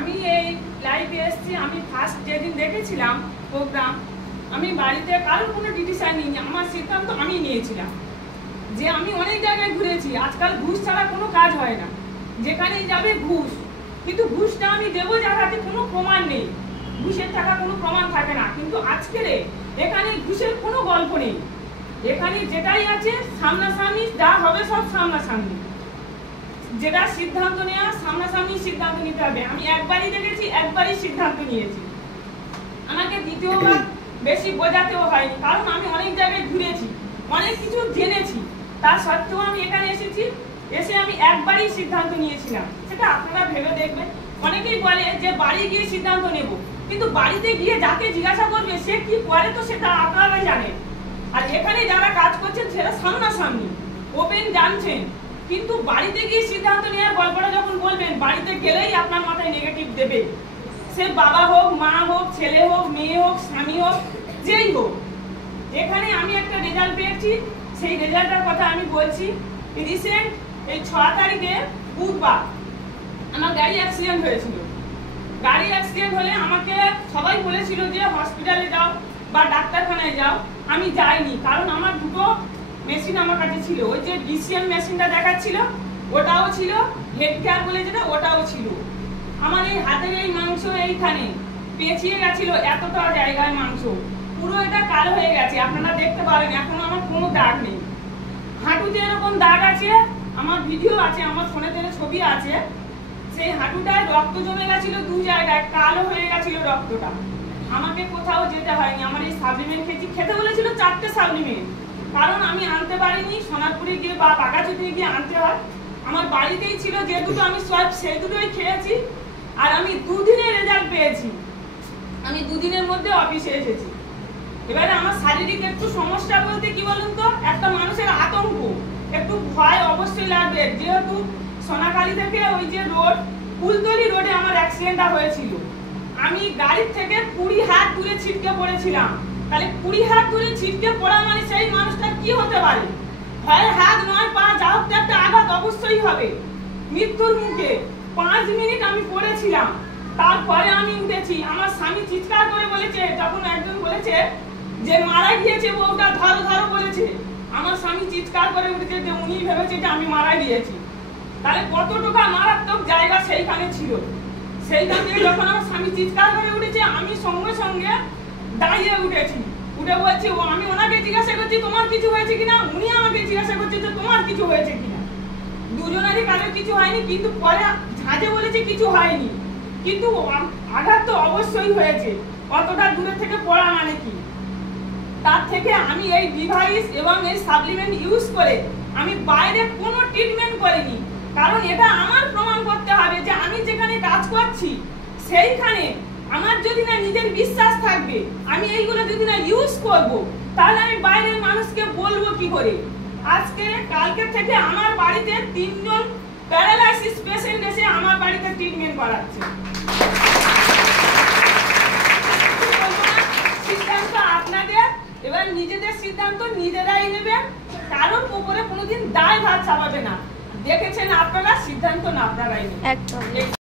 আমি এই লাইভে এসেছি। আমি ফার্স্ট যেদিন দেখেছিলাম প্রোগ্রাম, আমি বাড়িতে কারোর কোনো ডিসিশন নিইনি, আমার সিদ্ধান্ত আমি নিয়েছিলাম যে আমি অনেক জায়গায় ঘুরেছি। আজকাল ঘুষ ছাড়া কোনো কাজ হয় না, যেখানেই যাবে ঘুষ। কিন্তু ঘুষটা আমি দেবো যার হাতে কোনো প্রমাণ নেই, ঘুষের টাকা কোনো প্রমাণ থাকে না। কিন্তু আজকের এখানে ঘুষের কোনো গল্প নেই, এখানে যেটাই আছে সামনাসামনি, যা হবে সব সামনাসামনি। যেটা সিদ্ধান্ত নেওয়া সামনাসামনি সিদ্ধান্ত নিতে হবে। আমি একবারই দেখেছি, একবারই সিদ্ধান্ত নিয়েছি। আমাকে দ্বিতীয়বার বেশি বোঝাতেও হয়নি, কারণ আমি অনেক জায়গায় ঘুরেছি, অনেক কিছু জেনেছি। তার সত্ত্বেও আমি এখানে এসেছি, এসে আমি একবারই সিদ্ধান্ত নিয়েছিলাম। সেটা আপনারা ভেবে দেখবেন। অনেকেই বলে যে বাড়ি গিয়ে সিদ্ধান্ত নেব, কিন্তু বাড়িতে গিয়ে যাকে জিজ্ঞাসা করবে সে কি করে তো সেটা আপনারাই জানেন। আর এখানে যারা কাজ করছেন সেটা সামনাসামনি ওপেন জানছেন, কিন্তু বাড়িতে গিয়ে সিদ্ধান্ত নেওয়ার গল্পটা যখন বলবেন, বাড়িতে গেলেই আপনার মাথায় নেগেটিভ দেবে। সে বাবা হোক, মা হোক, ছেলে হোক, মেয়ে হোক, স্বামী হোক, যেই হোক। এখানে আমি একটা রেজাল্ট পেয়েছি, সেই রেজাল্টের কথা আমি বলছি। রিসেন্ট এই 6 তারিখে বুধবার আমার গাড়ি অ্যাক্সিডেন্ট হয়েছিল। গাড়ি অ্যাক্সিডেন্ট হলে আমাকে সবাই বলেছিল যে হসপিটালে যাও বা ডাক্তারখানায় যাও। আমি যাইনি, কারণ আমার দুটো মেশিন আমার কাছে ছিল। ওই যে ডিসিএম মেশিনটা দেখাচ্ছিল ওটাও ছিল, হেড কেয়ার বলে যেটা ওটাও ছিল। আমার এই হাতের এই মাংস এইখানে পেঁচিয়ে গেছিল, এতটা জায়গায় মাংস পুরো এটা কালো হয়ে গেছে, আপনারা দেখতে পারেন। এখনো আমার কোনো দাগ নেই। হাঁটুতে এরকম দাগ আছে, আমার ভিডিও আছে, আমার ফোনে তেলে ছবি আছে। সেই হাঁটুটায় রক্ত জমে গেছিল, 2 জায়গায় কালো হয়ে গেছিল রক্তটা। আমাকে কোথাও যেতে হয়নি, আমার এই সাপ্লিমেন্ট খেতে বলেছিল 4টে সাপ্লিমেন্ট, কারণ আমি আনতে পারিনি। সোনারপুরে গিয়ে বা বাগাচুতে গিয়ে আনতে হয়। আমার বাড়িতেই ছিল যে দুটো, আমি সব সেই দুটোই খেয়েছি। আর আমি 2 দিনের রেজাল্ট পেয়েছি। আমি 2 দিনের মধ্যে অফিসে এসেছি। এবারে আমার শারীরিক একটু সমস্যা বলতে কি বলুন তো, একটা মানুষের আতঙ্ক, একটু ভয় অবশ্যই লাগবে। যেহেতু সোনাখালী থেকে ওই যে রোড, ফুলতলি রোডে আমার অ্যাক্সিডেন্টটা হয়েছিল। আমি গাড়ির থেকে 20 হাত দূরে ছিটকে পড়েছিলাম। তাহলে 20 হাত দূরে ছিটকে পড়া মানে সেই মানুষটা কি হতে পারে? হয় হাত নয় পা, যা হোক একটা আঘাত অবশ্যই হবে। মৃত্যুর মুখে 5 মিনিট আমি পড়েছিলাম, তারপরে আমি উঠেছি। আমার স্বামী চিৎকার করে বলেছে, যখন একজন বলেছে যে মারা গিয়েছে বউটা, ধরো ধরো বলেছে, আমার স্বামী চিৎকার করে উঠেছে যে উনি ভেবেছে যে আমি মারা গিয়েছি। তাহলে কতটুকু মারাত্মক জায়গা সেইখানে ছিল। সেইখান থেকে যখন আমার স্বামী চিৎকার করে উঠেছে, আমি সঙ্গে সঙ্গে দাঁড়িয়ে উঠেছি। উঠে বলছি, আমি ওনাকে জিজ্ঞাসা করছি তোমার কিছু হয়েছে কিনা, উনি আমাকে জিজ্ঞাসা করছে যে তোমার কিছু হয়েছে কিনা। দুজনেরই কারোর কিছু হয়নি, কিন্তু পরে ঝাঁজে বলেছে কিছু হয়নি, কিন্তু আঘাত তো অবশ্যই হয়েছে। অতটা দূরে থেকে পড়া মানে কি? তার থেকে আমি এই ডিভাইস এবং এই সাপ্লিমেন্ট ইউজ করে আমি বাইরে কোনো ট্রিটমেন্ট করিনি, কারণ এটা আমার প্রমাণ করতে হবে যে আমি যেখানে কাজ করছি সেইখানে আমার যদি না নিজের বিশ্বাস থাকবে, আমি এইগুলো যদি না ইউজ করব, তাহলে আমি বাইরের মানুষকে বলবো কি করে? আজকে কালকে থেকে আমার বাড়িতে 3 জন প্যারালাইসিস পেশেন্ট এসে আমার বাড়িতে ট্রিটমেন্ট করাচ্ছে। সিদ্ধান্ত আপনাদের, এবার নিজেদের সিদ্ধান্ত নিজেরাই নেবেন, কারোর উপরে কোনোদিন দায় ভার চাপাবে না। দেখেছেন আপনারা, সিদ্ধান্ত না আপনারাই নেবেন। একদম।